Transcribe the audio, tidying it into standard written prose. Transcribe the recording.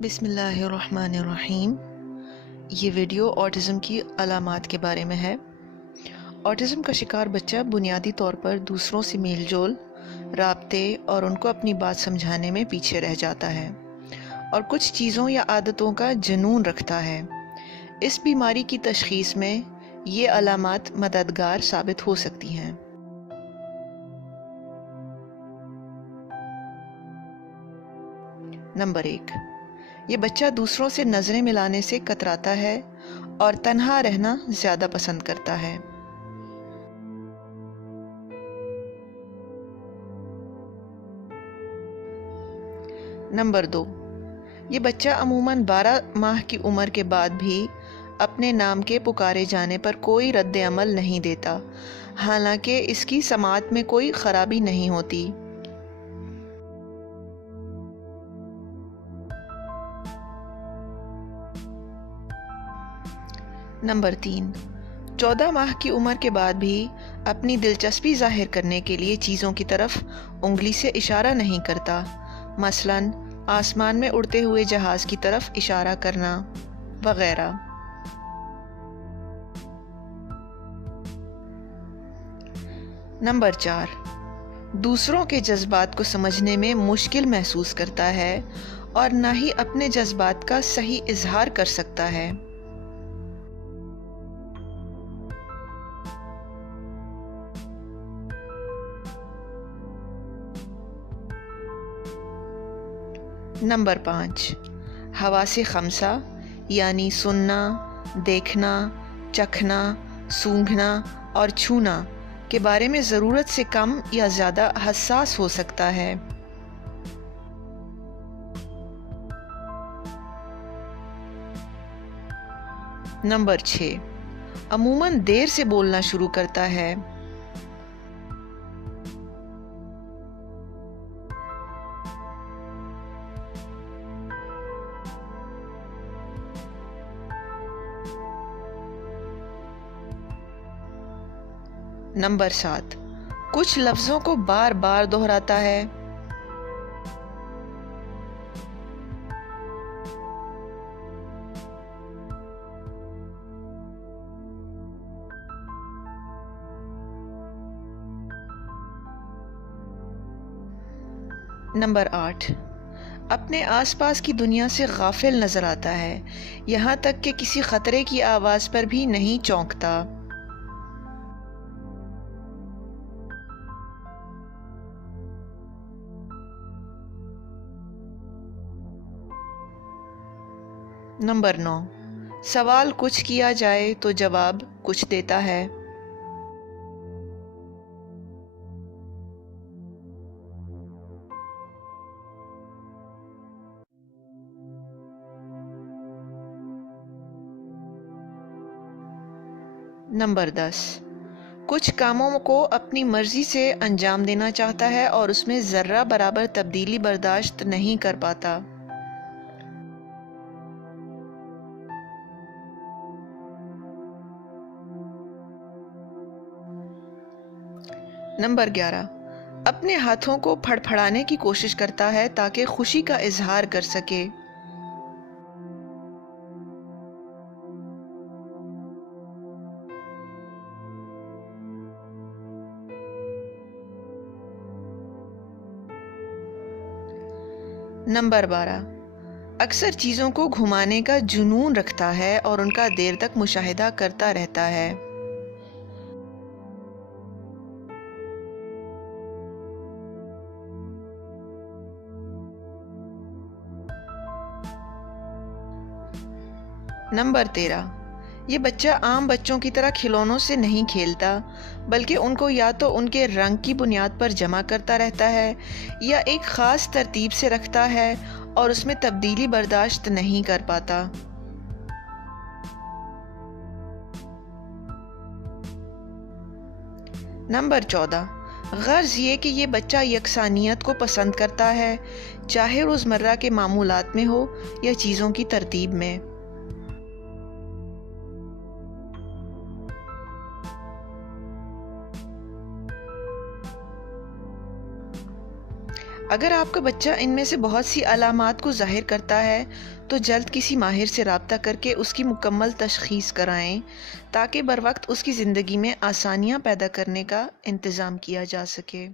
بسم اللہ الرحمن الرحیم۔ یہ ویڈیو آٹزم کی علامات کے بارے میں ہے۔ آٹزم کا شکار بچہ بنیادی طور پر دوسروں سے میل جول، رابطے اور ان کو اپنی بات سمجھانے میں پیچھے رہ جاتا ہے اور کچھ چیزوں یا عادتوں کا جنون رکھتا ہے۔ اس بیماری کی تشخیص میں یہ علامات مددگار ثابت ہو سکتی ہیں۔ نمبر 1، یہ بچہ دوسروں سے نظریں ملانے سے کتراتا ہے اور تنہا رہنا زیادہ پسند کرتا ہے۔ نمبر 2، یہ بچہ عموماً 12 ماہ کی عمر کے بعد بھی اپنے نام کے پکارے جانے پر کوئی رد عمل نہیں دیتا، حالانکہ اس کی سماعت میں کوئی خرابی نہیں ہوتی۔ نمبر 3، 14 ماہ کی عمر کے بعد بھی اپنی دلچسپی ظاہر کرنے کے لیے چیزوں کی طرف انگلی سے اشارہ نہیں کرتا، مثلاً آسمان میں اڑتے ہوئے جہاز کی طرف اشارہ کرنا وغیرہ۔ نمبر 4، دوسروں کے جذبات کو سمجھنے میں مشکل محسوس کرتا ہے اور نہ ہی اپنے جذبات کا صحیح اظہار کر سکتا ہے۔ نمبر 5، حواس خمسہ یعنی سننا، دیکھنا، چکھنا، سونگھنا اور چھونا کے بارے میں ضرورت سے کم یا زیادہ حساس ہو سکتا ہے۔ نمبر 6، عموماً دیر سے بولنا شروع کرتا ہے۔ نمبر 7، کچھ لفظوں کو بار بار دہراتا ہے۔ نمبر 8، اپنے آس پاس کی دنیا سے غافل نظر آتا ہے، یہاں تک کہ کسی خطرے کی آواز پر بھی نہیں چونکتا۔ نمبر 9، سوال کچھ کیا جائے تو جواب کچھ دیتا ہے۔ نمبر 10، کچھ کاموں کو اپنی مرضی سے انجام دینا چاہتا ہے اور اس میں ذرہ برابر تبدیلی برداشت نہیں کر پاتا۔ نمبر 11، اپنے ہاتھوں کو پھڑپھڑانے کی کوشش کرتا ہے تاکہ خوشی کا اظہار کر سکے۔ نمبر 12، اکثر چیزوں کو گھمانے کا جنون رکھتا ہے اور ان کا دیر تک مشاہدہ کرتا رہتا ہے۔ نمبر 13، یہ بچہ عام بچوں کی طرح کھلونوں سے نہیں کھیلتا، بلکہ ان کو یا تو ان کے رنگ کی بنیاد پر جمع کرتا رہتا ہے یا ایک خاص ترتیب سے رکھتا ہے اور اس میں تبدیلی برداشت نہیں کر پاتا۔ نمبر 14، غرض یہ کہ یہ بچہ یکسانیت کو پسند کرتا ہے، چاہے روزمرہ کے معمولات میں ہو یا چیزوں کی ترتیب میں۔ اگر آپ کا بچہ ان میں سے بہت سی علامات کو ظاہر کرتا ہے تو جلد کسی ماہر سے رابطہ کر کے اس کی مکمل تشخیص کرائیں تاکہ بروقت اس کی زندگی میں آسانیاں پیدا کرنے کا انتظام کیا جا سکے۔